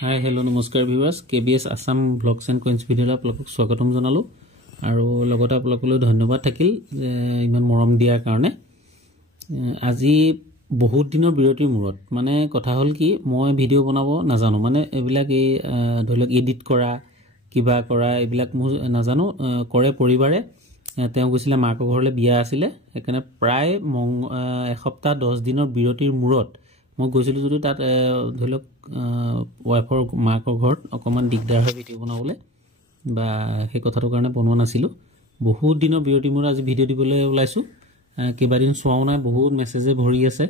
Hi hello' নমস্কাৰ viewers কেবিএছ Assam blogs and কইন্স ভিডিঅ'লৈ আপোনালোকক স্বাগতম জনালোঁ আৰু লগতে আপোনালোকলৈ ধন্যবাদ থাকিল ইমান মৰম দিয়াৰ কাৰণে। আজি বহুত দিনৰ বিৰতিৰ মূৰত মানে কথা হ'ল কি মই ভিডিঅ' বনাব নাজানো, মানে এইবিলাক এই ধৰি লওক এডিট কৰা কিবা কৰা এইবিলাক মই নাজানো। কৰে পৰিবাৰে তেওঁ গৈছিলে মাকৰ ঘৰলৈ বিয়া আছিলে, সেইকাৰণে প্ৰায় এসপ্তাহ 10 দিনৰ বিৰতিৰ মূৰত মই গৈছিলোঁ যদিও তাত ধৰি লওক ৱাইফৰ মাকৰ ঘৰত অকণমান দিগদাৰ হয় ভিডিঅ' বনাবলৈ বা সেই কথাটোৰ কাৰণে বনোৱা নাছিলোঁ। বহুত দিনৰ বিৰতিৰ মূৰত আজি ভিডিঅ' দিবলৈ ওলাইছোঁ। কেইবাদিন চোৱাও নাই, বহুত মেছেজে ভৰি আছে।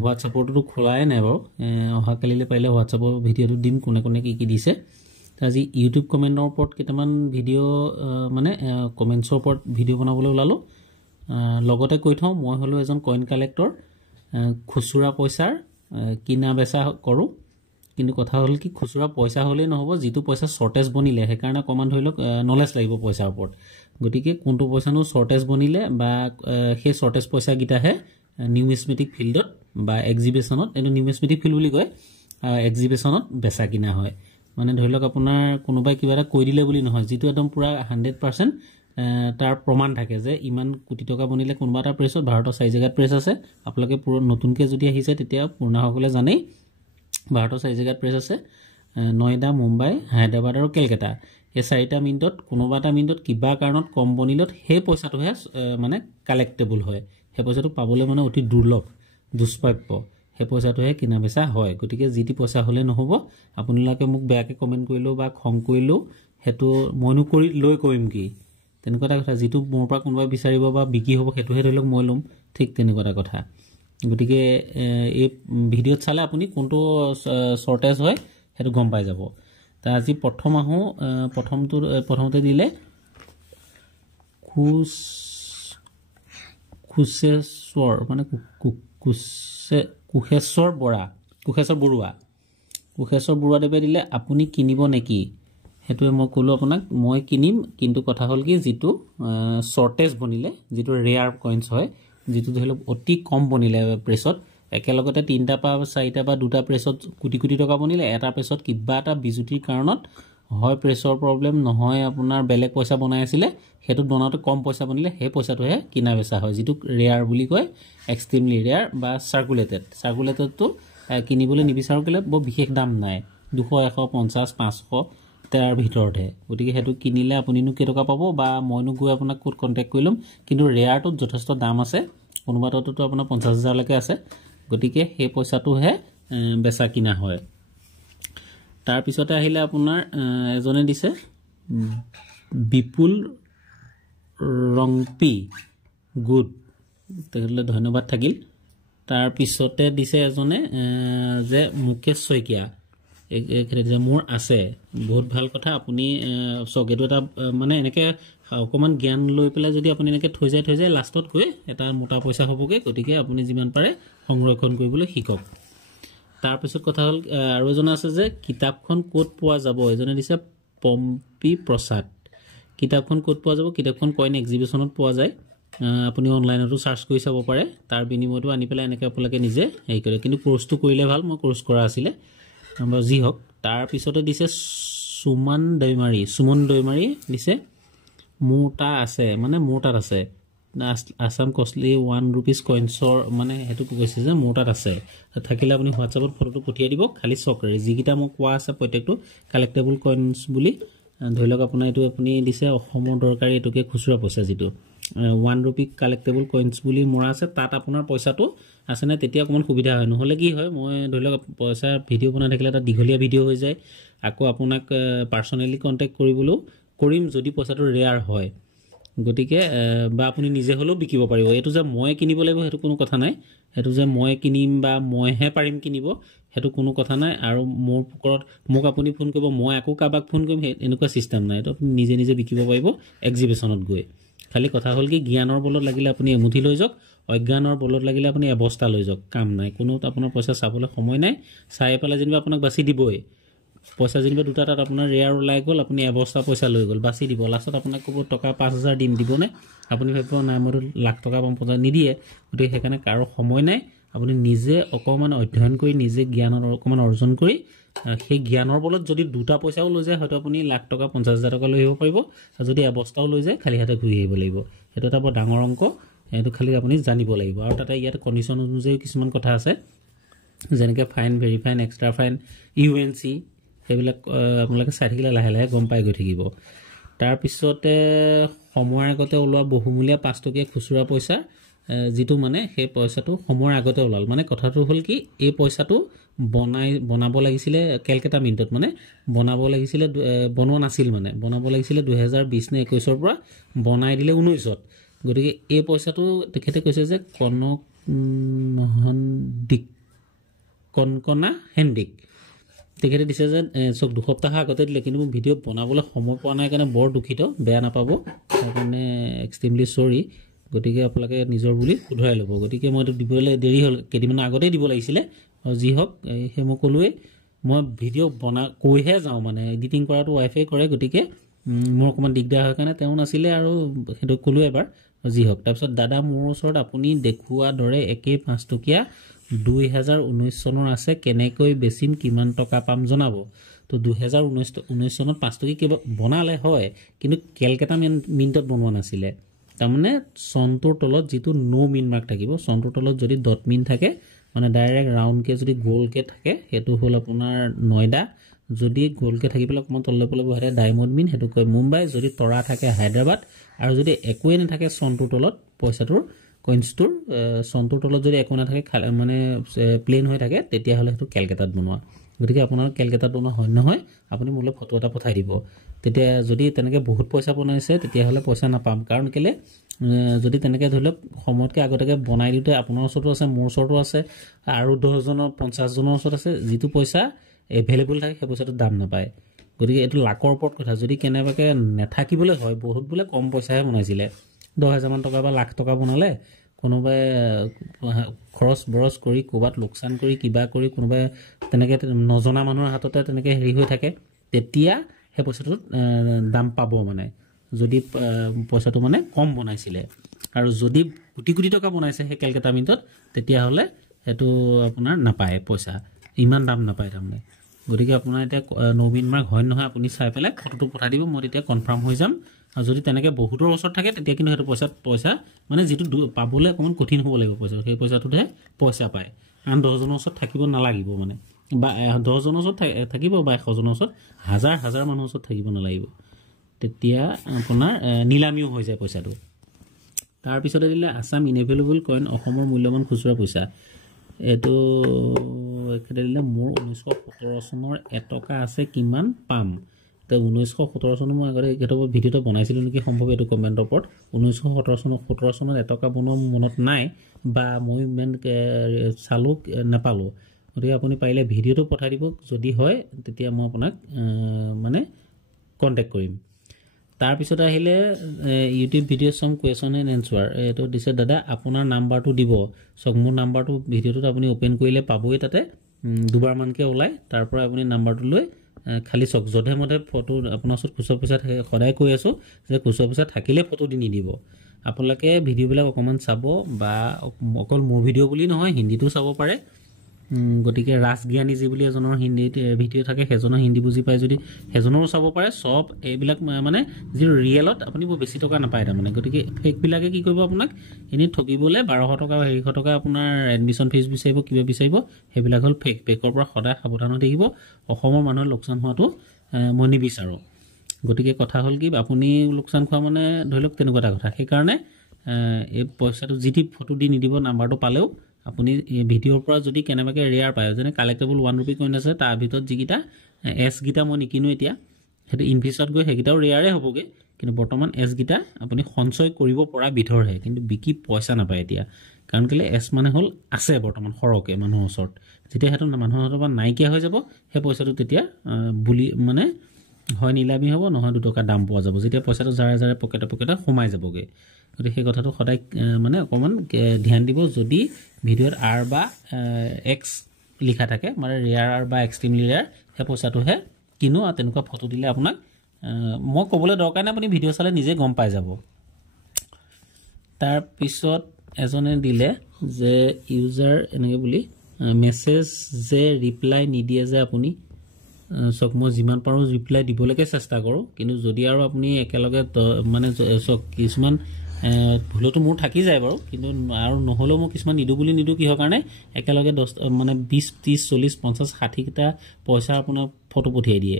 হোৱাটছআপৰটোতো খোলাই নাই বাৰু, অহাকালিলৈ পাৰিলে হোৱাটছআপৰ ভিডিঅ'টো দিম কোনে কোনে কি কি দিছে। আজি ইউটিউব কমেণ্টৰ ওপৰত কেইটামান ভিডিঅ' মানে কমেণ্টছৰ ওপৰত ভিডিঅ' বনাবলৈ ওলালোঁ। লগতে কৈ থওঁ মই হ'লোঁ এজন কইন কালেক্টৰ, খুচুৰা পইচাৰ কিনা বেচা কৰোঁ। কিন্তু কথা হ'ল কি খুচুৰা পইচা হ'লেই নহ'ব, যিটো পইচা শ্বৰ্টেজ বনিলে সেইকাৰণে অকণমান ধৰি লওক নলেজ লাগিব পইচাৰ ওপৰত। গতিকে কোনটো পইচানো শ্বৰ্টেজ বনিলে বা সেই শ্বৰ্টেজ পইচাকেইটাহে নিউমিছমেটিক ফিল্ডত বা এক্সিবিশ্যনত, এইটো নিউমিছমেটিক ফিল্ড বুলি কয়, এক্সিবিশ্যনত বেচা কিনা হয়। মানে ধৰি লওক আপোনাৰ কোনোবাই কিবা এটা কৈ দিলে বুলি নহয়, যিটো একদম পূৰা 100% তাৰ প্ৰমাণ থাকে যে ইমান কোটি টকা বনিলে কোনোবা এটা প্ৰেছত, ভাৰতৰ 4 জেগাত প্ৰেছ আছে। আপোনালোকে পুৰো নতুনকৈ যদি আহিছে তেতিয়া পুৰণাসকলে জানেই ভাৰতৰ 4 জেগাত প্ৰেছ আছে, নয়ডা, মুম্বাই, হায়দৰাবাদ আৰু কেলকাতা। এই 4টা মিনিটত কোনোবা এটা মিনিটত কিবা কাৰণত কম বনিলত সেই পইচাটোহে মানে কালেক্টেবল হয়। সেই পইচাটো পাবলৈ মানে অতি দুৰ্লভ, দুষ্প্ৰাপ্য, সেই পইচাটোহে কিনা বেচা হয়। গতিকে যি টি পইচা হ'লে নহ'ব। আপোনালোকে মোক বেয়াকৈ কমেণ্ট কৰিলেও বা খং কৰিলেও সেইটো মইনো লৈ কৰিম কি, তেনেকুৱা এটা কথা। যিটো মোৰ পৰা কোনোবাই বিচাৰিব বা বিক্ৰী হ'ব সেইটোহে ধৰি লওক মই ল'ম, ঠিক তেনেকুৱা এটা কথা। গতিকে এই ভিডিঅ'ত চালে আপুনি কোনটো শ্বৰ্টেজ হয় সেইটো গম পাই যাব। তাৰ আজি প্ৰথম আহোঁ, প্ৰথমতে দিলে কুশেশ্বৰ মানে কুশেশ্বৰ বৰুৱাদেৱে দিলে আপুনি কিনিব নেকি? সেইটোৱে মই ক'লোঁ আপোনাক মই কিনিম, কিন্তু কথা হ'ল কি যিটো শ্বৰ্টেজ বনিলে, যিটো ৰেয়াৰ কইন্স হয়, যিটো ধৰি লওক অতি কম বনিলে প্ৰেছত, একেলগতে 3টা বা 4টা বা 2টা প্ৰেছত কোটি কোটি টকা বনিলে, এটা প্ৰেছত কিবা এটা বিজুতিৰ কাৰণত হয় প্ৰেছৰ প্ৰব্লেম, নহয় আপোনাৰ বেলেগ পইচা বনাই আছিলে, সেইটোত বনাওঁতে কম পইচা বনিলে সেই পইচাটোহে কিনা বেচা হয়, যিটো ৰেয়াৰ বুলি কয়, এক্সট্ৰিমলি ৰেয়াৰ বা চাৰ্কুলেটেডটো কিনিবলৈ নিবিচাৰোঁ কেলৈ বৰ বিশেষ দাম নাই, 200, 150, 500 তাৰ ভিতৰতহে। গতিকে সেইটো কিনিলে আপুনিনো কেইটকা পাব বা মইনো গৈ আপোনাক ক'ত কণ্টেক্ট কৰি ল'ম। কিন্তু ৰেয়াৰটোত যথেষ্ট দাম আছে, কোনোবা তাততো আপোনাৰ 50,000লৈকে আছে। গতিকে সেই পইচাটোহে বেচা কিনা হয়। তাৰপিছতে আহিলে আপোনাৰ এজনে দিছে বিপুল ৰংপি, গুড, তেখেতলৈ ধন্যবাদ থাকিল। তাৰপিছতে দিছে এজনে যে মুকেশ শইকীয়া, যে মোৰ আছে, বহুত ভাল কথা। আপুনি চাওক এইটো এটা মানে এনেকৈ অকণমান জ্ঞান লৈ পেলাই যদি আপুনি এনেকৈ থৈ যায় লাষ্টত গৈ এটা মোটা পইচা হ'বগৈ। গতিকে আপুনি যিমান পাৰে সংৰক্ষণ কৰিবলৈ শিকক। তাৰপিছত কথা হ'ল আৰু এজন আছে যে কিতাপখন ক'ত পোৱা যাব, এজনে দিছে পম্পী প্ৰসাদ। কিতাপখন ক'ত পোৱা যাব? কিতাপখন কইন এক্সিবিশ্যনত পোৱা যায়, আপুনি অনলাইনতো চাৰ্চ কৰি চাব পাৰে। তাৰ বিনিময়তো আনি পেলাই এনেকৈ আপোনালোকে নিজে হেৰি কৰে, কিন্তু কোৰ্চটো কৰিলে ভাল, মই কোৰ্চ কৰা আছিলে যি হওক। তাৰপিছতে দিছে সুমন দৈমাৰী দিছে মোৰ তাত আছে আছাম কষ্টলি 1 ৰুপিজ কইন্সৰ, মানে সেইটো কৈছে যে মোৰ তাত আছে। থাকিলে আপুনি হোৱাটছআপত ফটোটো পঠিয়াই দিব। খালি চকৰে যিকেইটা মই কোৱা আছে প্ৰত্যেকটো কালেক্টেবল কইন্স বুলি। ধৰি লওক আপোনাৰ এইটো আপুনি দিছে অসমৰ দৰকাৰী এইটোকে খুচুৰা পইচা, যিটো 1 ৰুপি কালেক্টেবল কইন্স বুলি মৰা আছে, তাত আপোনাৰ পইচাটো আছেনে, তেতিয়া অকণমান সুবিধা হয়। নহ'লে কি হয়, মই ধৰি লওক পইচা ভিডিঅ' বনাই থাকিলে এটা দীঘলীয়া ভিডিঅ' হৈ যায়, আকৌ আপোনাক পাৰ্চনেলি কণ্টেক্ট কৰিবলৈও কৰিম যদি পইচাটো ৰেয়াৰ হয়। গতিকে বা আপুনি নিজে হ'লেও বিকিব পাৰিব। এইটো যে মই কিনিব লাগিব সেইটো কোনো কথা নাই, সেইটো যে মই কিনিম বা মইহে পাৰিম কিনিব সেইটো কোনো কথা নাই। আৰু মোৰ ওপৰত মোক আপুনি ফোন কৰিব, মই আকৌ কাৰোবাক ফোন কৰিম, সেই এনেকুৱা ছিষ্টেম নাই। এইটো আপুনি নিজে বিকিব পাৰিব এক্সিবিশ্যনত গৈ। খালি কথা হ'ল কি জ্ঞানৰ বলত লাগিলে আপুনি এমুঠি লৈ যাওক, অজ্ঞানৰ বলত লাগিলে আপুনি এবস্তা লৈ যাওক, কাম নাই। কোনো আপোনাৰ পইচা চাবলৈ সময় নাই। চাই পেলাই যেনিবা আপোনাক বাছি দিবই পইচা, যেনিবা 2টা তাত আপোনাৰ ৰেয়াৰ ওলাই গ'ল, আপুনি এবস্তা পইচা লৈ গ'ল, বাছি দিব। লাষ্টত আপোনাক ক'ব টকা 5,000 দিবনে? আপুনি ভাবিব নাই মইতো লাখ টকা পাম, 50 নিদিয়ে। গতিকে সেইকাৰণে কাৰো সময় নাই আপুনি নিজে অকমান অধ্যয়ন কৰি নিজে জ্ঞানৰ অকমান অৰ্জন কৰি সেই জ্ঞানৰ বলত যদি দুটা পইচাও লৈ যায় হয়তো আপুনি লাখ টকা 50,000 টকা লৈ আহিব পাৰিব আৰু যদি অৱস্থাও লৈ যায় খালি হাতে ঘূৰি আহিব লাগিব সেইটো এটা বৰ ডাঙৰ অংক এইটো খালি আপুনি জানিব লাগিব আৰু তাতে ইয়াত কন্ডিশন অনুযায়ী কিছুমান কথা আছে যেনেকৈ ফাইন ভেৰিফাইন এক্সট্ৰা ফাইন ইউএনসি সেইবিলাক আপোনালোকে চাই থাকিলে লাহে লাহে গম পাই গৈ থাকিব তাৰ পিছতে সময়ৰ আগতে ওলোৱা বহুমূলীয়া 5 টকীয়া খুচুৰা পইচা যেটো মানে সেই পইচাটো সময়ৰ আগতে ওলাল মানে কথাটো হল কি এই পইচাটো বনাব লাগিছিল কেলকাতা মিন্টত মানে বনাব লাগিছিল বনোৱা নাছিল মানে বনাব লাগিছিল 2020 নে 21 ৰ পৰা বনাই দিলে 19ত গতিকে এই পইচাটো তেখেতে কৈছে যে কনকনা হেন্ডিক তেখেতে দিছে যে সব দুসপ্তাহ আগতে দিলে কিন্তু ভিডিও বনাবলৈ সময় পোৱা নাই কাৰণে বৰ দুখিত বেয়া নাপাব তাৰকাৰণে এক্সট্ৰিমলি সৰি গতিকে আপোনালোকে নিজৰ বুলি শুধৰাই ল'ব গতিকে মই এইটো দিবলৈ দেৰি হ'ল কেইদিনমান আগতে দিব লাগিছিল আৰু যি হওক সেই মই ক'লোৱে মই ভিডিও কৈহে যাওঁ মানে এডিটিং কৰাটো ৱাইফাই কৰে গতিকে মোৰ অকমান দিগদাৰ হয় কাৰণে তেওঁ নাছিলে আৰু সেইটো ক'লো এবাৰ যি হওক তাৰপিছত দাদা মোৰ ওচৰত আপুনি দেখুৱা দৰে একে 5 টকীয়া 2019 চনৰ আছে কেনেকৈ বেচিম কিমান টকা পাম জনাব তো 2019 চনত 5 টকী কিবা বনালে হয় কিন্তু কেলকাতা মিন্টত বনোৱা নাছিলে তাৰমানে চনটোৰ তলত যেটো নো মিন মাৰ্ক থাকিব চনটোৰ তলত যদি ডট মিন থাকে মানে ডাইৰেক্ট ৰাউন্ড কে যদি গোল কে থাকে হেতু হল আপোনাৰ নয়ডা যদি গোল কে থাকিবলে অকমান তললে পলে বহাৰে ডায়মণ্ড মিন হেতু কয় মুম্বাই যদি তৰা থাকে হায়দৰাবাদ আৰু যদি একোৱে নাথাকে চনটোৰ তলত পইচাটোৰ কইনছটোৰ চনটোৰ তলত যদি একো নাথাকে মানে প্লেন হৈ থাকে তেতিয়া হলে হেতু কেলকাতাত বনোৱা গতিকে আপোনাৰ কেলকাতাত বনোৱা হয় নহয় আপুনি মোলে ফটো এটা পঠাই দিব তেতিয়া যদি তেনেকে বহুত পইচা বনাইছে তেতিয়া হলে পইচা নাপাম কাৰণ কেলে যদি তেনেকে ধৰিলক সময়তকে আগতেকে বনাই দিতে আপোনাৰ ওচৰতো আছে মোৰ ওচৰতো আছে আৰু 10 জনৰ 50 জনৰ ওচৰত আছে যেটো পইচা এভেইলেবল থাকে সেই পইচাটো দাম নাপায় গতিকে এটো লাখৰ ওপৰত কথা যদি কেনেবাকে নেথাকিবলৈ হয় বহুত বুলে কম পইচাহে বনাইছিলে 10,000 মান টকা বা লাখ টকা বনালে কোনোবাই খৰচ বৰচ কৰি কোবাত লোকসান কৰি কিবা কৰি কোনোবাই তেনেকে নজনা মানুহৰ হাততে তেনেকে হেৰি হৈ থাকে তেতিয়া হে পইচাটো দাম পাব মানে যদি পইচাটো মানে কম বনাইছিলে আৰু যদি কোটি কোটি টকা বনাইছে হে কেলকাতা মিন্টত তেতিয়া হলে হেতু আপোনাৰ নাপায় পইচা ইমান দাম নাপায় তাৰমানে গতিকে আপোনাৰ এটা নবিন মাৰ্ক হয় নহয় আপুনি চাই পেলাই ফটোটো পঠাই দিব মই তেতিয়া কনফাৰ্ম হৈ যাম আৰু যদি তেনেকে বহুতৰ ওচৰত থাকে তেতিয়া কিন্তু হেতু পইচা মানে যেটো পাবলে অকমান কঠিন হ'ব লাগিব পইচা সেই পইচাটোতে পইচা পায় আন 10 জনৰ ওচৰত থাকিব নালাগিব মানে বা 10 জনৰ ওচৰত থাকিব বা 100 জনৰ ওচৰত হাজাৰ মানুহৰ ওচৰত থাকিব নালাগিব তেতিয়া আপোনাৰ নিলামিও হৈ যায় পইচাটো তাৰ পিছতে দিলে আসাম ইনএভেইলেবল কইন অসমৰ মূল্যৱান খুচুৰা পইচা এটো একেতে দিলে মোৰ 1917 চনৰ 1 টকা আছে কিমান পাম তে 1917 চনৰ মই আগতে এটো ভিডিওটো বনাইছিলো নেকি সম্ভৱ এটো কমেন্টৰ ওপৰত 1917 চনত 1 টকা বনোৱা মনত নাই বা মই মেন চালুক নাপালো গতিকে আপুনি পাইলে ভিডিওটো পঠাই দিব যদি হয় তেতিয়া মই আপোনাক মানে কন্টাক্ট কৰিম তাৰ পিছত আহিলে ইউটিউব ভিডিও সম কোৱেশ্চন এণ্ড এনসাৰ এটো দিছে দাদা আপোনাৰ নাম্বাৰটো দিব সক মোৰ নাম্বাৰটো ভিডিওটোত আপুনি ওপেন কৰিলে পাবই তাতে দুবাৰ মানকে ওলাই তাৰ পৰা আপুনি নাম্বাৰটো লৈ খালি সক জধে মধে ফটো আপোনাৰ ওচৰত খুচুৰা পইচা থাকে সদায় কৈ আছো যে খুচুৰা পইচা থাকিলে ফটো দি নিদিব আপোনালোকে ভিডিওবিলাক অকমান চাব বা অকল মোৰ ভিডিও বুলি নহয় হিন্দীটো চাব পাৰে গতিকে ৰাজজ্ঞানী যি বুলি এজনৰ হিন্দীত ভিডিও থাকে হেজনৰ হিন্দী বুজি পায় যদি হেজনৰো চাব পাৰে সব এইবিলাক মানে যি ৰিয়েলত আপুনি বেছি টকা নাপায় তাৰ মানে গতিকে ফেক বিলাকে কি কৰিব আপোনাক এনি ঠগিবলে 1200 টকা 100 টকা আপোনাৰ এডমিশন ফিজ বিচাৰিব কিবা বিচাৰিব হেবিলাক হল ফেক ফেকৰ পৰা সদায় সাৱধান হৈ থাকিব অসমৰ মানুহৰ লোকসান হোৱাটো মই নিবিচাৰো গতিকে কথা হল কি আপুনি লোকসান খোৱা মানে ধৰিলক তেনেকুৱা এটা কথা সেই কাৰণে এই পইচাটো জিটি ফটো দি নিদিব নাম্বাৰটো পালেও আপুনি এই ভিডিওৰ পৰা যদি কেনেবাকে ৰেয়াৰ পায় যেনে কালেক্টেবল 1 रुपी কইন আছে তাৰ ভিতৰত যিকিটা এস গিটা মই নিকিনো এতিয়া হেতু ইনভেষ্টত গৈ হেগিটাও ৰেয়াৰে হ'বগে কিন্তু বৰ্তমান এস গিটা আপুনি সঞ্চয় কৰিব পৰা বিধৰহে কিন্তু বিকি পইচা নাপায় এতিয়া কাৰণ কেলে এস মানে হল আছে বৰ্তমান খৰকে মানুহৰ ওচৰত যেতিয়া হেতু মানুহৰ ওচৰত নাইকিয়া হৈ যাব হে পইচাটো তেতিয়া বুলি মানে হয় নিলামি হ'ব নহয় 2 টকা দাম পোৱা যাব যেতিয়া পইচাটো জাৰে জাৰে পকেটে সোমাই যাবগে গতিকে সেই কথাটো সদায় মানে অকমান ধ্যান দিব যদি ভিডিওত আর বা এক্স লিখা থাকে মানে ৰেয়াৰ আৰ বা এক্সট্ৰিমলি ৰেয়াৰ হে পইচাটো হে কিনো আৰু তেনেকুৱা ফটো দিলে আপোনাক মই ক'বলৈ দৰকাৰ নাই আপুনি ভিডিও চালে নিজে গম পাই যাব তাৰ পিছত এজনে দিলে যে ইউজাৰ এনেকৈ বুলি মেছেজ যে ৰিপ্লাই নিদিয়ে যে আপুনি চক মই যিমান পাৰোঁ ৰিপ্লাই দিবলৈকে চেষ্টা কৰোঁ কিন্তু যদি আৰু আপুনি একেলগে মানে চক কিছুমান ভুলতো মোৰ থাকি যায় বাৰু কিন্তু আৰু নহ'লেও মই কিছুমান নিদো বুলি নিদো কিহৰ কাৰণে একেলগে 10 মানে 20 30 40 50 60 কিটা পইচা আপোনাৰ ফটো পঠিয়াই দিয়ে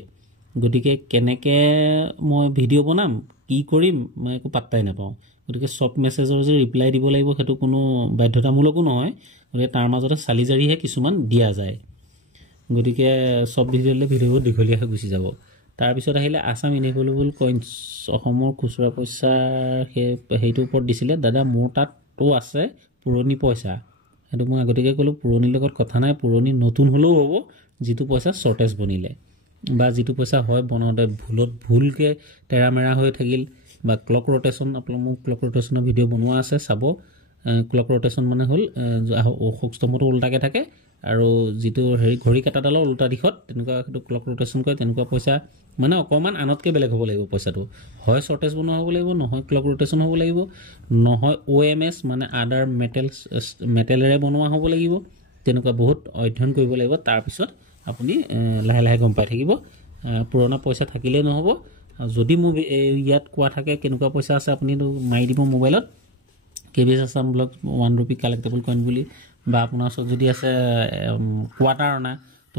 গতিকে কেনেকৈ মই ভিডিঅ' বনাম কি কৰিম মই একো পাত্তাই নাপাওঁ গতিকে সব মেছেজৰ যে ৰিপ্লাই দিব লাগিব সেইটো কোনো বাধ্যতামূলকো নহয় গতিকে তাৰ মাজতে চালি জাৰিহে কিছুমান দিয়া যায় গতিকে সব ভিডিঅ'বোৰ দীঘলীয়া হৈ গুচি যাব তাৰপিছত আহিলে আসাম ইনেবলেবল কইনছ অসমৰ খুচুৰা পইচা সেইটোৰ ওপৰত দিছিলে দাদা মোৰ তাততো আছে পুৰণি পইচা সেইটো মই আগতীয়াকৈ ক'লোঁ পুৰণিৰ লগত কথা নাই পুৰণি নতুন হ'লেও হ'ব যিটো পইচা শ্বৰ্টেজ বনিলে বা যিটো পইচা হয় বনাওঁতে ভুলকৈ তেৰামেৰা হৈ থাকিল বা ক্লক ৰটেশ্যন আপোনালোক মোক ক্লক ৰটেশ্যনৰ ভিডিঅ' বনোৱা আছে চাব ক্লক ৰটেশ্যন মানে হ'ল অশোক স্তম্ভটো উল্টাকৈ থাকে আৰু যিটো হেৰি ঘড়ী কাটাডালৰ উল্টা দিশত তেনেকুৱা সেইটো ক্লক ৰটেশ্যন কৰে তেনেকুৱা পইচা মানে অকণমান আনতকৈ বেলেগ হ'ব লাগিব পইচাটো হয় শ্বৰ্টেজ বনোৱা হ'ব লাগিব নহয় ক্লক ৰটেশ্যন হ'ব লাগিব নহয় OMS মানে আদাৰ মেটেলেৰে বনোৱা হ'ব লাগিব তেনেকুৱা বহুত অধ্যয়ন কৰিব লাগিব তাৰপিছত আপুনি লাহে লাহে গম পাই থাকিব পুৰণা পইচা থাকিলেই নহ'ব যদি মোক ইয়াত কোৱা থাকে কেনেকুৱা পইচা আছে আপুনি মাৰি দিব মোবাইলত KBS Assam blog 1 rupee collectible coin বুলি বা আপোনাৰ ওচৰত যদি আছে কোৱাৰ্টাৰ অনা তো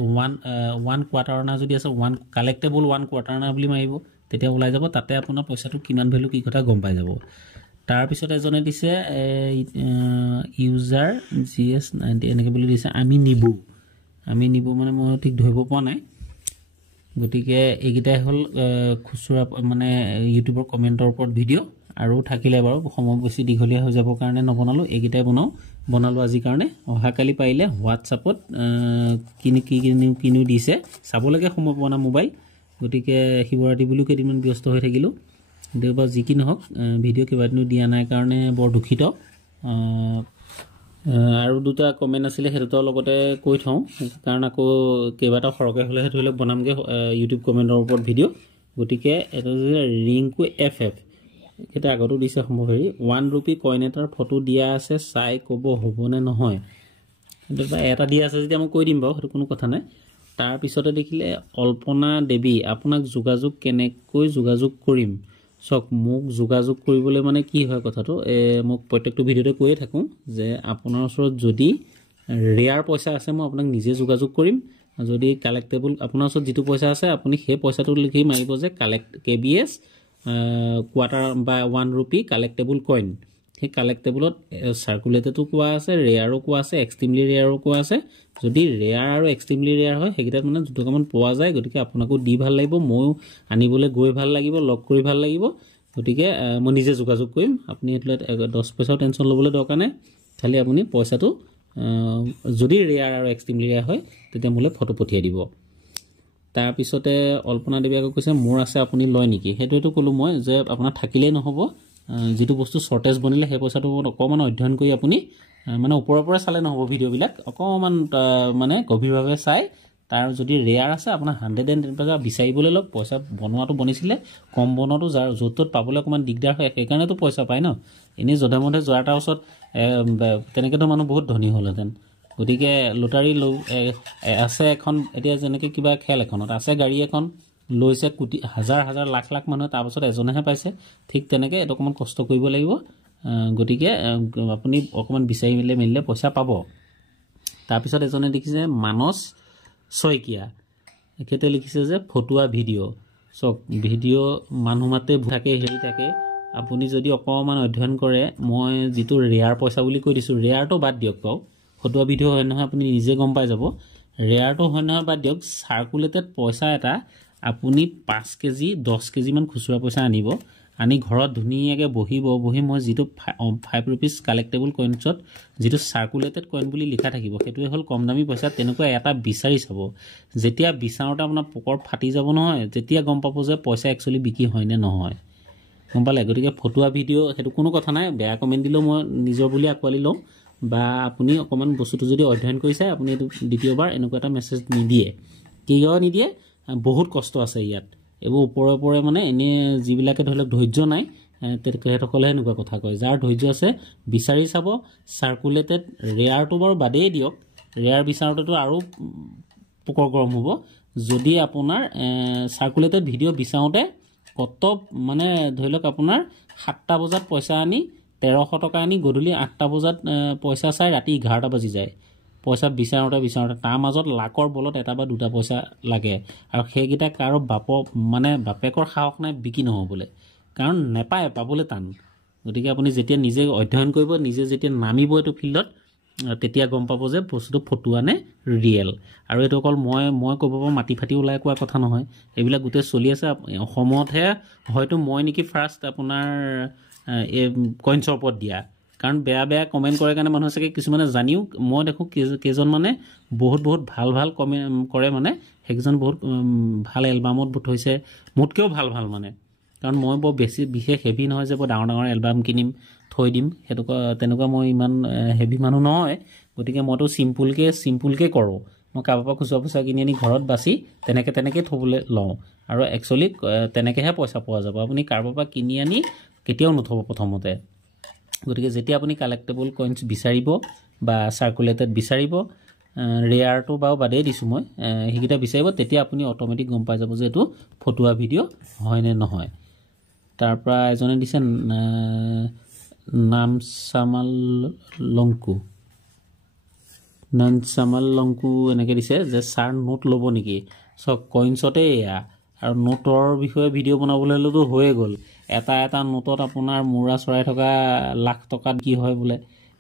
1 কোৱাৰ্টাৰ অনা যদি আছে 1 কালেক্টেবল 1 কোৱাৰ্টাৰ অনা বুলি মাৰিব তেতিয়া ওলাই যাব তাতে আপোনাৰ পইচাটো কিমান ভ্যালু কি কথা গম পাই যাব তাৰপিছত এজনে দিছে ইউজাৰ GS90 এনেকৈ বুলি দিছে আমি নিবো মানে মই ঠিক ধৰিব পৰা নাই গতিকে এইকেইটাই হ'ল খুচুৰা মানে ইউটিউবৰ কমেণ্টৰ ওপৰত ভিডিঅ' আৰু থাকিলে বাৰু সময় বেছি দীঘলীয়া হৈ যাবৰ কাৰণে নবনালোঁ এইকেইটাই বনালোঁ আজিৰ কাৰণে অহাকালি পাৰিলে হোৱাটছআপত কিনো দিছে চাবলৈকে সময় পোৱা নাই মোবাইল গতিকে শিৱৰাত্ৰি বুলিও কেইদিনমান ব্যস্ত হৈ থাকিলোঁ দেওবাৰ যি কি নহওক ভিডিঅ' কেইবাদিনো দিয়া নাই কাৰণে বৰ দুখিত আৰু দুটা কমেণ্ট আছিলে সেই দুটাৰ লগতে কৈ থওঁ কাৰণ আকৌ কেইবাটাও সৰহকৈ হ'লেহে ধৰি লওক বনামগৈ ইউটিউব কমেণ্টৰ ওপৰত ভিডিঅ' গতিকে এটা ৰিংকু FF এটা আগতো দিছে সম্ভৱ হেৰি 1 rupee কইন এটাৰ ফটো দিয়া আছে চাই ক'ব হ'বনে নহয় এটা দিয়া আছে যেতিয়া মই কৈ দিম বাৰু সেইটো কোনো কথা নাই তাৰপিছতে দেখিলে অল্পনা দেৱী আপোনাক কেনেকৈ যোগাযোগ কৰিম চক মোক যোগাযোগ কৰিবলৈ মানে কি হয় কথাটো মোক প্ৰত্যেকটো ভিডিঅ'তে কৈয়ে থাকোঁ যে আপোনাৰ ওচৰত যদি ৰেয়াৰ পইচা আছে মই আপোনাক নিজে যোগাযোগ কৰিম যদি কালেক্টেবল আপোনাৰ ওচৰত যিটো পইচা আছে আপুনি সেই পইচাটো লিখি মাৰিব যে KBS কোৱাৰ্টাৰ বা 1 rupee কালেক্টেবল কইন সেই কালেক্টেবলত চাৰ্কুলেটেডো কোৱা আছে ৰেয়াৰো কোৱা আছে এক্সট্ৰিমলি ৰেয়াৰো কোৱা আছে যদি ৰেয়াৰ আৰু এক্সট্ৰিমলি ৰেয়াৰ হয় সেইকেইটাত মানে দুটকামান পোৱা যায় গতিকে আপোনাকো দি ভাল লাগিব ময়ো আনিবলৈ গৈ ভাল লাগিব লগ কৰি ভাল লাগিব গতিকে মই নিজে যোগাযোগ কৰিম আপুনি এইটোলৈ 10 পইচাও টেনশ্যন ল'বলৈ দৰকাৰ নাই খালি আপুনি পইচাটো যদি ৰেয়াৰ আৰু এক্সট্ৰিমলি ৰেয়াৰ হয় তেতিয়া মোলৈ ফটো পঠিয়াই দিব তাৰপিছতে অল্পনা দেৱী আকৌ কৈছে মোৰ আছে আপুনি লয় নেকি সেইটোৱেতো ক'লোঁ মই যে আপোনাৰ থাকিলেই নহ'ব যিটো বস্তু শ্বৰ্টেজ বনিলে সেই পইচাটো অকণমান অধ্যয়ন কৰি আপুনি মানে ওপৰৰ পৰা চালে নহ'ব ভিডিঅ'বিলাক অকণমান মানে গভীৰভাৱে চাই তাৰ যদি ৰেয়াৰ আছে আপোনাৰ 110% বিচাৰিবলৈ লওক পইচা বনোৱাটো বনিছিলে কম বনোৱাটো যাৰ য'ত ত'ত পাবলৈ অকণমান দিগদাৰ হয় সেইকাৰণেতো পইচা পায় ন এনেই যধে যোৱাৰ তাৰ ওচৰত তেনেকৈতো মানুহ বহুত ধনী হ'লহেঁতেন গতিকে লটাৰী আছে এখন এতিয়া যেনেকৈ কিবা খেল এখনত আছে গাড়ী এখন লৈছে কোটি হাজাৰ লাখ মানুহে তাৰপাছত এজনেহে পাইছে ঠিক তেনেকৈ এইটো অকণমান কষ্ট কৰিব লাগিব গতিকে আপুনি অকণমান বিচাৰি মেলিলে পইচা পাব তাৰপিছত এজনে দেখিছে মানস শইকীয়া এখেতে লিখিছে যে ফটোৱা ভিডিঅ' চক ভিডিঅ' মানুহ মাতে থাকে হেৰি থাকে আপুনি যদি অকণমান অধ্যয়ন কৰে মই যিটো ৰেয়াৰ পইচা বুলি কৈ দিছোঁ ৰেয়াৰটো বাদ দিয়ক বাৰু ফটোৱা ভিডিঅ' হয় নহয় আপুনি নিজে গম পাই যাব ৰেয়াৰটো হয় নহয় বাদ দিয়ক চাৰ্কুলেটেড পইচা এটা আপুনি 5 কেজি 10 কেজিমান খুচুৰা পইচা আনিব আনি ঘৰত ধুনীয়াকৈ বহি মই যিটো 5 rupees কালেক্টেবল কইনছত যিটো চাৰ্কুলেটেড কইন বুলি লিখা থাকিব সেইটোৱে হ'ল কম দামী পইচা তেনেকুৱা এটা বিচাৰি চাব যেতিয়া বিচাৰোঁতে আপোনাৰ পকৰ ফাটি যাব নহয় যেতিয়া গম পাব যে পইচা একচুৱেলি বিক্ৰী হয় নে নহয় গম পালে গতিকে ফটোৱা ভিডিঅ' সেইটো কোনো কথা নাই বেয়া কমেণ্ট দিলেও মই নিজৰ বুলি আঁকোৱালি লওঁ বা আপুনি অকণমান বস্তুটো যদি অধ্যয়ন কৰি চায় আপুনি এইটো দ্বিতীয়বাৰ এনেকুৱা এটা মেছেজ নিদিয়ে কিয় নিদিয়ে বহুত কষ্ট আছে ইয়াত এইবোৰ ওপৰে মানে এনেই যিবিলাকে ধৰি লওক ধৈৰ্য নাই তেখেতসকলে এনেকুৱা কথা কয় যাৰ ধৈৰ্য আছে বিচাৰি চাব সাৰ্কুলেটেড ৰেয়াৰটো বাৰু বাদেই দিয়ক ৰেয়াৰ বিচাৰোতেতো আৰু পোকৰ গৰম হ'ব যদি আপোনাৰ সাৰ্কুলেটেড ভিডিঅ' বিচাৰোতে কত মানে ধৰি লওক আপোনাৰ 7টা বজাত পইচা আনি 1300 টকা আনি গধূলি 8টা বজাত পইচা চাই ৰাতি 11টা বাজি যায় পইচা বিচাৰোতে তাৰ মাজত লাকৰ বলত এটা বা দুটা পইচা লাগে আৰু সেইকেইটা কাৰো বাপেকৰ সাহস নাই বিকি নহ'বলৈ কাৰণ নেপায় পাবলৈ টান গতিকে আপুনি যেতিয়া নিজে অধ্যয়ন কৰিব নিজে যেতিয়া নামিব এইটো ফিল্ডত তেতিয়া গম পাব যে বস্তুটো ফটুৱা নে ৰিয়েল আৰু এইটো অকল মই ক'ব পাৰোঁ মাটি ফাটি ওলাই কোৱা কথা নহয় এইবিলাক গোটেই চলি আছে অসমতহে হয়তো মই নেকি ফাৰ্ষ্ট আপোনাৰ এই কইনছৰ ওপৰত দিয়া কাৰণ বেয়া কমেণ্ট কৰে কাৰণে মানুহ চাগে কিছুমানে জানিও মই দেখোঁ কেইজন মানে বহুত ভাল কমেণ্ট কৰে মানে সেইজন বহুত ভাল এলবামত থৈছে মোতকৈও ভাল মানে কাৰণ মই বৰ বেছি বিশেষ হেভি নহয় যে বৰ ডাঙৰ এলবাম কিনিম থৈ দিম সেইটো তেনেকুৱা মই ইমান হেভি মানুহ নহয় গতিকে মইতো চিম্পুলকৈ কৰোঁ মই কাৰোবাৰ পৰা খুচুৰা পইচা কিনি আনি ঘৰত বাচি তেনেকৈ থ'বলৈ লওঁ আৰু একচুৱেলি তেনেকৈহে পইচা পোৱা যাব আপুনি কাৰোবাৰ পৰা কিনি আনি কেতিয়াও নথ'ব প্ৰথমতে গতিকে যেতিয়া আপুনি কালেক্টেবল কইনছ বিচাৰিব বা সাৰ্কুলেটেড বিচাৰিব ৰেয়াৰটো বাৰু বাদেই দিছোঁ মই সেইকেইটা বিচাৰিব তেতিয়া আপুনি অট'মেটিক গম পাই যাব যে এইটো ফটুৱা ভিডিঅ' হয় নে নহয় তাৰ পৰা এজনে দিছে নানচামাল লংকু এনেকৈ দিছে যে ছাৰ নোট ল'ব নেকি চক কইনছতে এয়া আৰু নোটৰ বিষয়ে ভিডিঅ' বনাবলৈ হ'লেতো হৈয়ে গ'ল এটা নোটত আপোনাৰ মূৰা চৰাই থকা লাখ টকাত কি হয় বোলে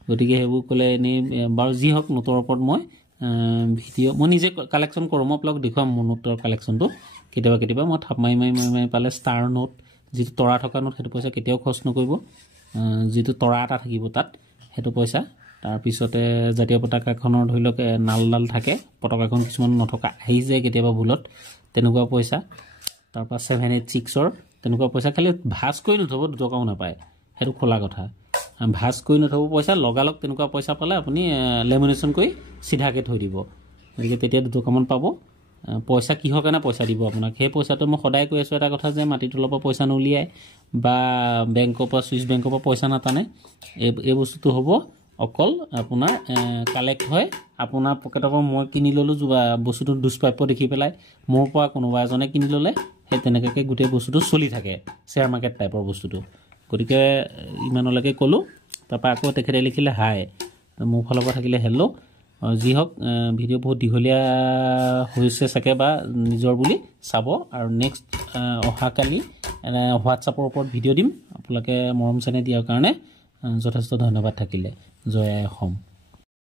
গতিকে সেইবোৰ ক'লে এনেই বাৰু যি হওক নোটৰ ওপৰত মই ভিডিঅ' মই নিজে কালেকশ্যন কৰোঁ মই আপোনালোক দেখুৱাম মোৰ নোটৰ কালেকশ্যনটো কেতিয়াবা মই থাপ মাৰি পালে ষ্টাৰ নোট যিটো তৰা থকা নোট সেইটো পইচা কেতিয়াও খৰচ নকৰিব যিটো তৰা এটা থাকিব তাত সেইটো পইচা তাৰপিছতে জাতীয় পতাকাখনৰ ধৰি লওক নালডাল থাকে পতাকাখন কিছুমান নথকা আহি যায় কেতিয়াবা ভুলত তেনেকুৱা পইচা তাৰপৰা 786ৰ তেনেকুৱা পইচা খালি ভাজ কৰি নথ'ব 2 টকাও নাপায় সেইটো খোলা কথা ভাজ কৰি নথ'ব পইচা লগালগ তেনেকুৱা পইচা পালে আপুনি লেমিনেশ্যন কৰি চিধাকৈ থৈ দিব গতিকে তেতিয়া 2 টকামান পাব পইচা কিহৰ কাৰণে পইচা দিব আপোনাক সেই পইচাটো মই সদায় কৈ আছোঁ এটা কথা যে মাটি তলৰ পৰা পইচা নুলিয়াই বা বেংকৰ পৰা চুইচ বেংকৰ পৰা পইচা নাটানে এই বস্তুটো হ'ব অকল আপোনাৰ কালেক্ট হয় আপোনাৰ পকেটৰ পৰা মই কিনি ল'লোঁ বস্তুটো দুষ্প্ৰাপ্য দেখি পেলাই মোৰ পৰা কোনোবা এজনে কিনি ল'লে সেই তেনেকৈ গোটেই বস্তুটো চলি থাকে শ্বেয়াৰ মাৰ্কেট টাইপৰ বস্তুটো গতিকে ইমানলৈকে ক'লোঁ তাৰপৰা আকৌ তেখেতে লিখিলে হাই মোৰ ফালৰ পৰা থাকিলে হেল্ল' যি হওক ভিডিঅ' বহুত দীঘলীয়া হৈছে চাগে বা নিজৰ বুলি চাব আৰু নেক্সট অহাকালি হোৱাটছআপৰ ওপৰত ভিডিঅ' দিম আপোনালোকে মৰম চেনেহ দিয়াৰ কাৰণে যথেষ্ট ধন্যবাদ থাকিলে জয় আই অসম